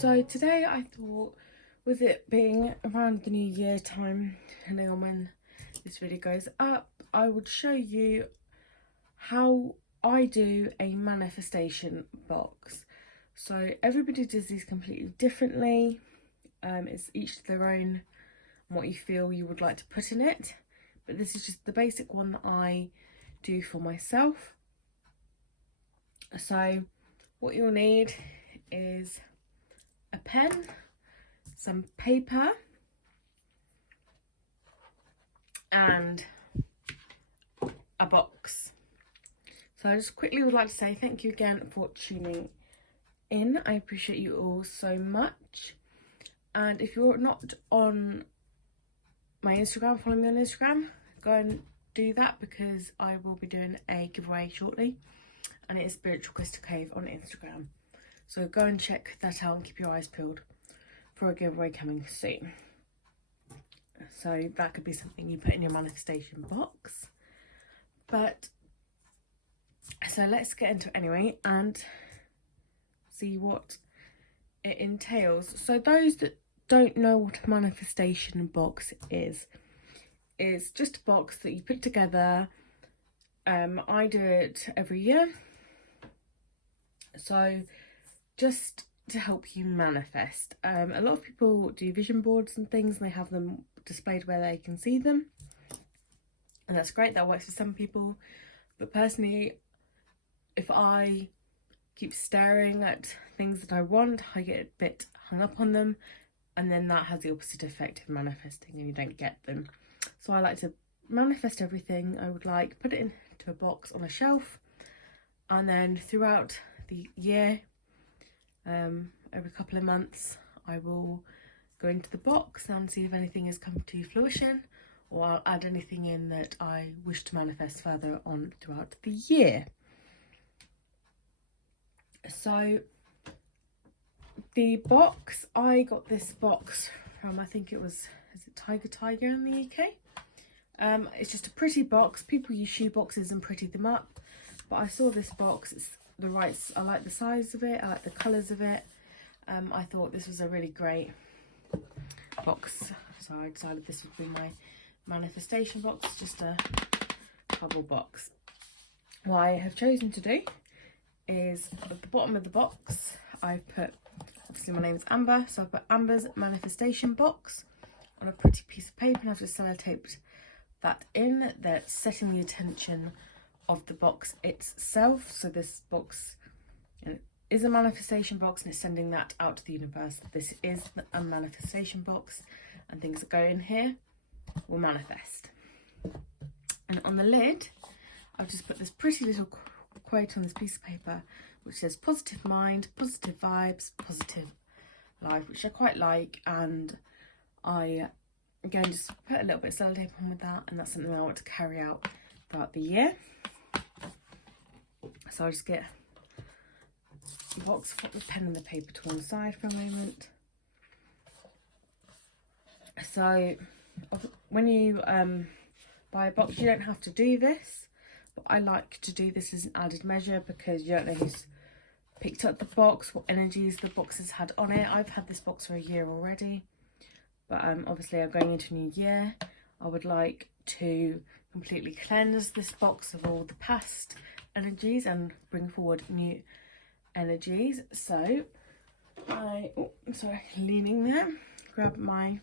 So today I thought, with it being around the new year time, depending on when this video goes up, I would show you how I do a manifestation box. So everybody does these completely differently. It's each to their own, what you feel you would like to put in it. But this is just the basic one that I do for myself. So what you'll need is a pen, some paper, and a box. So I just quickly would like to say thank you again for tuning in. I appreciate you all so much. And if you're not on my Instagram, follow me on Instagram, go and do that because I will be doing a giveaway shortly, and it is spiritualist on Instagram. So go and check that out and keep your eyes peeled for a giveaway coming soon. So that could be something you put in your manifestation box. But so let's get into it anyway and see what it entails. So those that don't know what a manifestation box is, it's just a box that you put together. I do it every year. So just to help you manifest. A lot of people do vision boards and things, and they have them displayed where they can see them, and that's great. That works for some people, but personally, if I keep staring at things that I want, I get a bit hung up on them, and then that has the opposite effect of manifesting and you don't get them. So I like to manifest everything I would like, put it into a box on a shelf, and then throughout the year, every couple of months, I will go into the box and see if anything has come to fruition, or I'll add anything in that I wish to manifest further on throughout the year. So the box, I got this box from, I think it was, is it Tiger in the UK? It's just a pretty box. People use shoe boxes and pretty them up, but I saw this box. It's the right, I like the size of it, I like the colours of it. I thought this was a really great box, so I decided this would be my manifestation box, just a bubble box. What I have chosen to do is at the bottom of the box I put, obviously my name is Amber, so I put Amber's manifestation box on a pretty piece of paper, and I've just sellotaped that in. That's setting the attention of the box itself. So this box is a manifestation box, and it's sending that out to the universe. This is a manifestation box, and things that go in here will manifest. And on the lid, I've just put this pretty little quote on this piece of paper which says positive mind, positive vibes, positive life, which I quite like, and I again just put a little bit of sellotape on with that, and that's something I want to carry out throughout the year. So I'll just get the box, put the pen and the paper to one side for a moment. So when you buy a box, you don't have to do this, but I like to do this as an added measure because you don't know who's picked up the box, what energies the box has had on it. I've had this box for a year already, but obviously I'm going into a new year. I would like to completely cleanse this box of all the past energies and bring forward new energies. So leaning there, grab my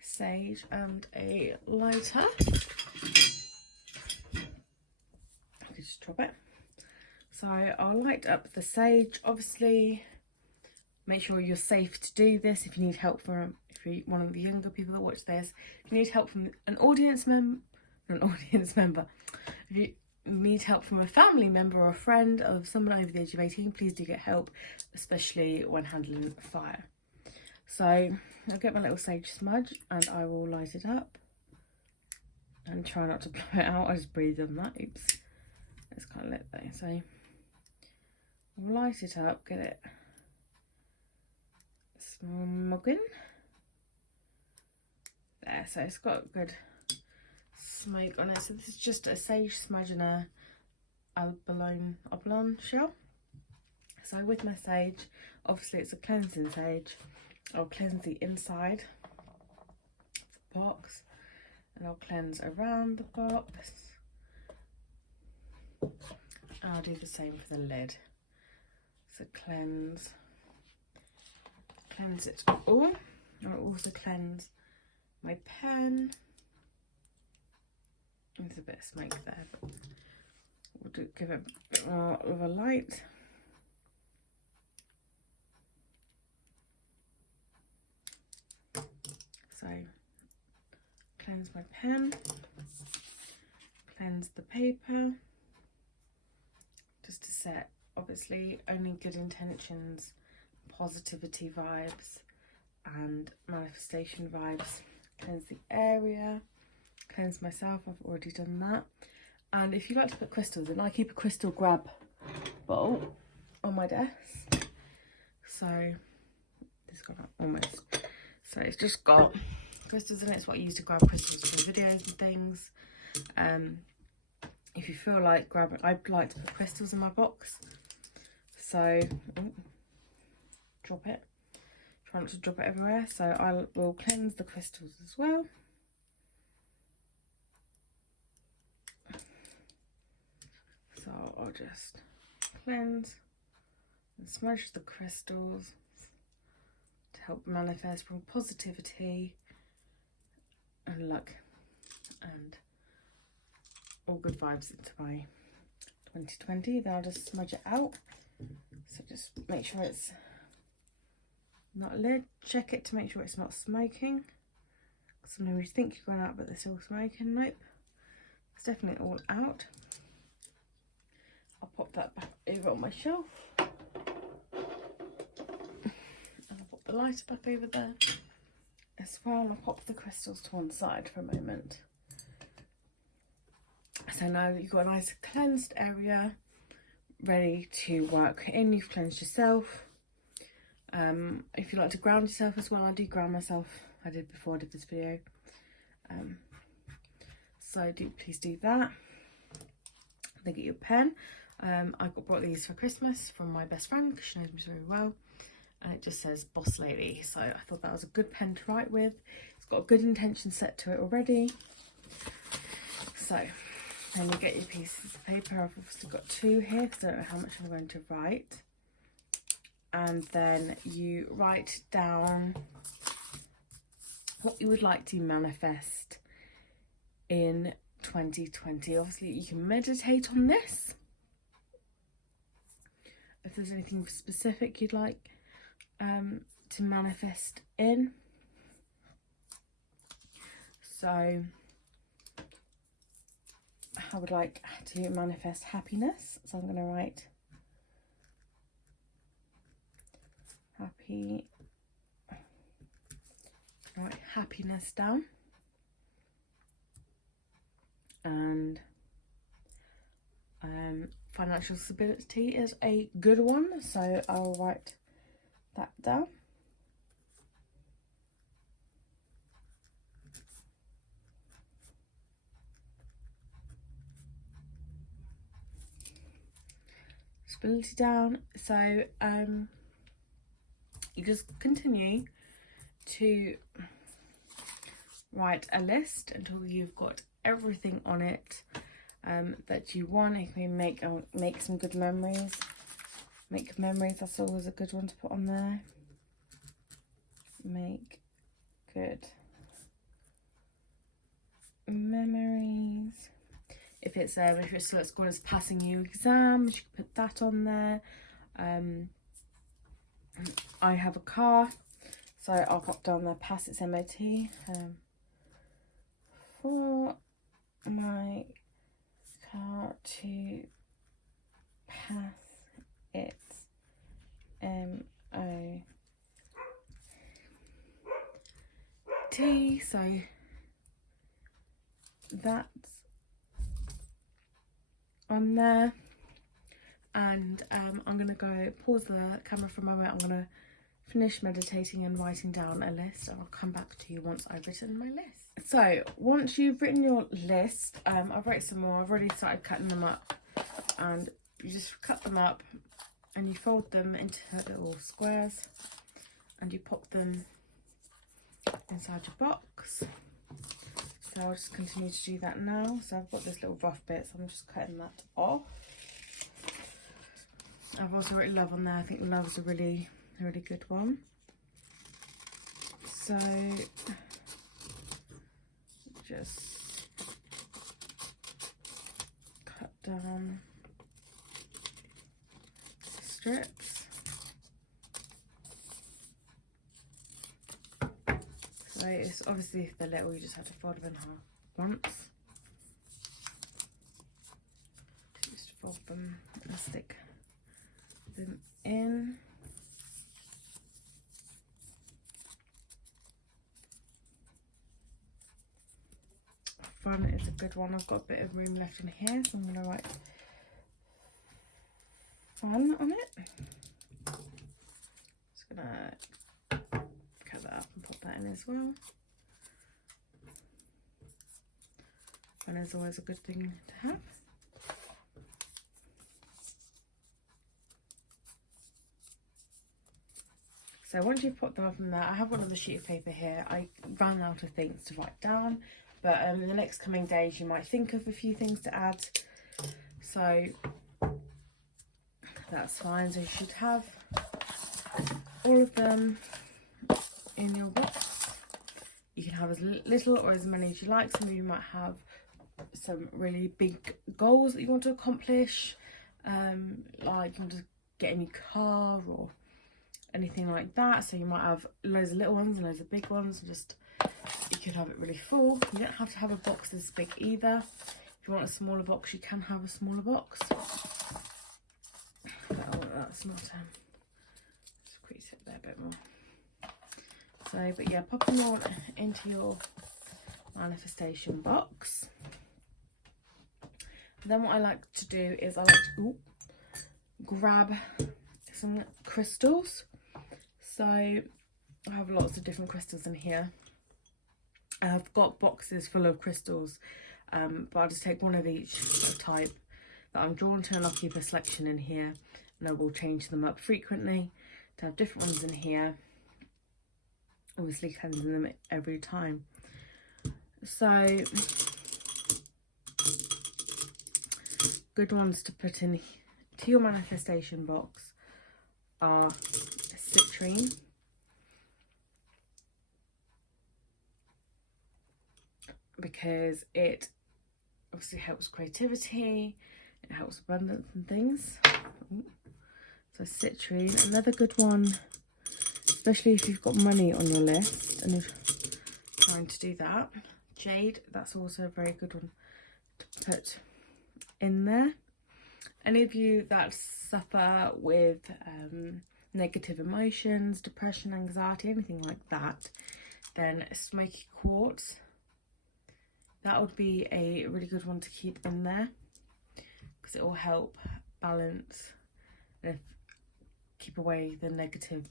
sage and a lighter. I could just drop it. So I'll light up the sage. Obviously make sure you're safe to do this. If you need help from, if you're one of the younger people that watch this, if you need help from an audience member, if you need help from a family member or a friend of someone over the age of 18, please do get help, especially when handling fire. So I'll get my little sage smudge and I will light it up and try not to blow it out. I just breathed on that. Oops, it's kind of lit though. So I'll light it up, get it smoking there. So it's got good smoke on it. So this is just a sage smudge and a abalone shell. So with my sage, obviously it's a cleansing sage. I'll cleanse the inside of the box, and I'll cleanse around the box. And I'll do the same for the lid. So cleanse it all. I'll also cleanse my pen. There's a bit of smoke there, but we'll give it a bit more of a light. So cleanse my pen, cleanse the paper, just to set, obviously, only good intentions, positivity vibes and manifestation vibes. Cleanse the area, cleanse myself, I've already done that. And if you like to put crystals in, I keep a crystal grab bowl on my desk. So this got up almost. So it's just got crystals in it. It's what I use to grab crystals for videos and things. If you feel like grabbing, I'd like to put crystals in my box. So drop it. Try not to drop it everywhere. So I will cleanse the crystals as well. So I'll just cleanse and smudge the crystals to help manifest, bring positivity and luck and all good vibes into my 2020. Then I'll just smudge it out. So just make sure it's not lid. Check it to make sure it's not smoking. Sometimes you think you're going out, but they're still smoking. Nope, it's definitely all out. I'll pop that back over on my shelf. And I'll pop the lighter back over there as well. And I'll pop the crystals to one side for a moment. So now you've got a nice cleansed area ready to work in. You've cleansed yourself. If you like to ground yourself as well, I do ground myself. I did before I did this video. So please do that. Then get your pen. I brought these for Christmas from my best friend because she knows me very well. And it just says Boss Lady. So I thought that was a good pen to write with. It's got a good intention set to it already. So then you get your pieces of paper. I've obviously got two here because I don't know how much I'm going to write. And then you write down what you would like to manifest in 2020. Obviously you can meditate on this if there's anything specific you'd like to manifest in. So I would like to manifest happiness, so I'm going to write happiness down. And financial stability is a good one, so I'll write that down. Stability down. So you just continue to write a list until you've got everything on it that you want. You can make some good memories. Make memories, that's always a good one to put on there. Make good memories. If you're still at school, it's passing you exams, you can put that on there. I have a car, so I'll pop down there, pass its MOT. For my car to pass its MOT, so that's on there. And I'm going to go pause the camera for a moment. I'm going to finish meditating and writing down a list, and I'll come back to you once I've written my list. So once you've written your list, I've written some more. I've already started cutting them up, and you just cut them up and you fold them into little squares and you pop them inside your box. So I'll just continue to do that now. So I've got this little rough bit, so I'm just cutting that off. I've also written love on there. I think love is a really good one. So just cut down strips. So it's obviously if they're little, you just have to fold them in half once. Just fold them and stick them in. Fun is a good one. I've got a bit of room left in here, so I'm going to write fun on it. Just going to cut that up and pop that in as well. Fun is always a good thing to have. So once you've popped them up in there, I have one other sheet of paper here. I ran out of things to write down, but in the next coming days you might think of a few things to add. So that's fine. So you should have all of them in your box. You can have as little or as many as you like. Some of you might have some really big goals that you want to accomplish, like you want to get a new car or anything like that. So you might have loads of little ones and loads of big ones. Just you could have it really full. You don't have to have a box this big either. If you want a smaller box, you can have a smaller box. But, that's not just crease it there a bit more. So, but yeah, pop them all into your manifestation box. Then what I like to do is I like to grab some crystals. So I have lots of different crystals in here. I've got boxes full of crystals, but I'll just take one of each type that I'm drawn to, and I'll keep a selection in here, and I will change them up frequently to have different ones in here, obviously cleansing them every time. So good ones to put in to your manifestation box are citrine, because it obviously helps creativity, it helps abundance and things. So citrine, another good one, especially if you've got money on your list and you're trying to do that. Jade, that's also a very good one to put in there. Any of you that suffer with negative emotions, depression, anxiety, anything like that, then smoky quartz, that would be a really good one to keep in there, because it will help balance and keep away the negative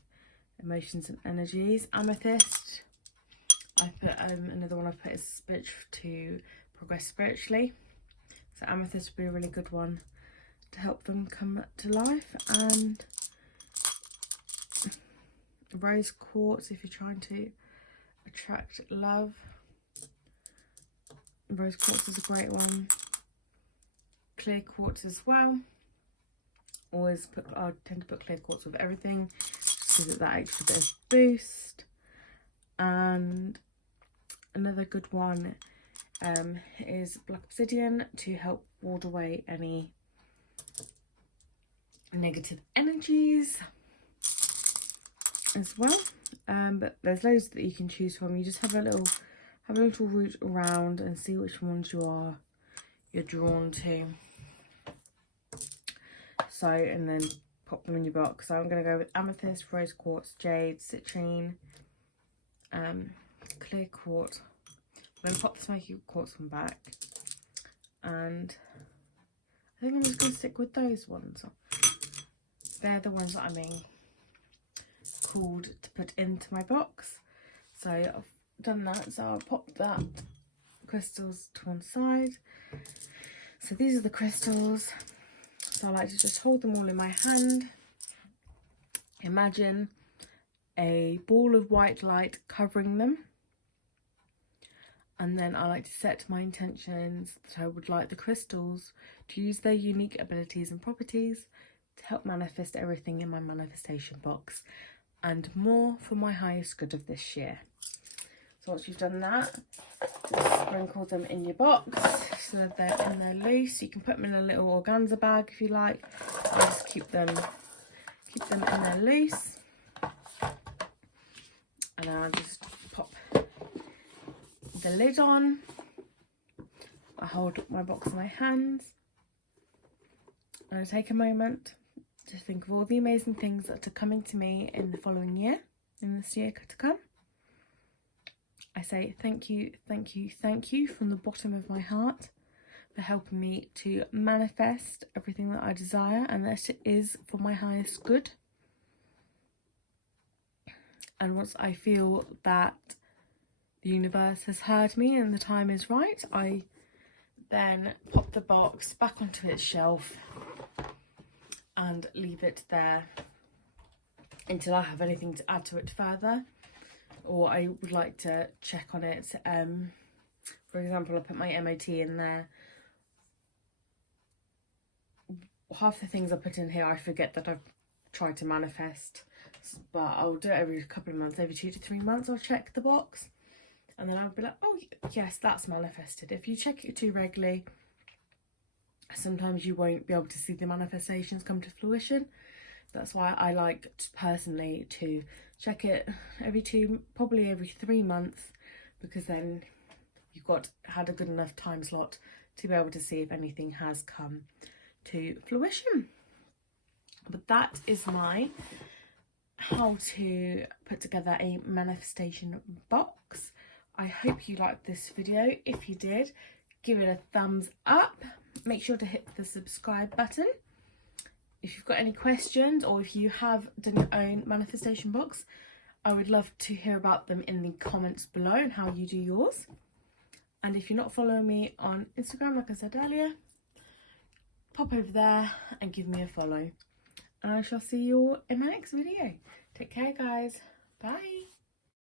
emotions and energies. Amethyst, I put another one I've put is to progress spiritually. So amethyst would be a really good one to help them come to life. And rose quartz, if you're trying to attract love, rose quartz is a great one. Clear quartz as well. I tend to put clear quartz with everything, just gives it that extra bit of boost. And another good one is black obsidian, to help ward away any negative energies as well. But there's loads that you can choose from. You just have a little route around and see which ones you're drawn to. So, and then pop them in your box. So I'm going to go with amethyst, rose quartz, jade, citrine, clear quartz. I'm going to pop the smoky quartz one back, and I think I'm just going to stick with those ones. They're the ones that I'm being called to put into my box. So I've done that, so I'll pop that crystals to one side. So these are the crystals. So I like to just hold them all in my hand imagine a ball of white light covering them. And then I like to set my intentions that I would like the crystals to use their unique abilities and properties to help manifest everything in my manifestation box and more for my highest good of this year. So once you've done that, just sprinkle them in your box so that they're in there loose. You can put them in a little organza bag if you like, and just keep them in there loose. And I'll just pop the lid on. I hold my box in my hands and I take a moment to think of all the amazing things that are coming to me in the following year, in this year to come. I say thank you, thank you, thank you from the bottom of my heart for helping me to manifest everything that I desire, and that it is for my highest good. And once I feel that the universe has heard me and the time is right, I then pop the box back onto its shelf and leave it there until I have anything to add to it further, or I would like to check on it. For example, I put my MOT in there. Half the things I put in here I forget that I've tried to manifest, but I'll do it every couple of months, every 2 to 3 months I'll check the box, and then I'll be like, oh yes, that's manifested. If you check it too regularly, sometimes you won't be able to see the manifestations come to fruition. That's why I like personally to check it probably every 3 months, because then you've had a good enough time slot to be able to see if anything has come to fruition. But that is my how to put together a manifestation box. I hope you liked this video. If you did, give it a thumbs up. Make sure to hit the subscribe button. If you've got any questions, or if you have done your own manifestation box, I would love to hear about them in the comments below and how you do yours. And if you're not following me on Instagram, like I said earlier, pop over there and give me a follow. And I shall see you all in my next video. Take care, guys. Bye.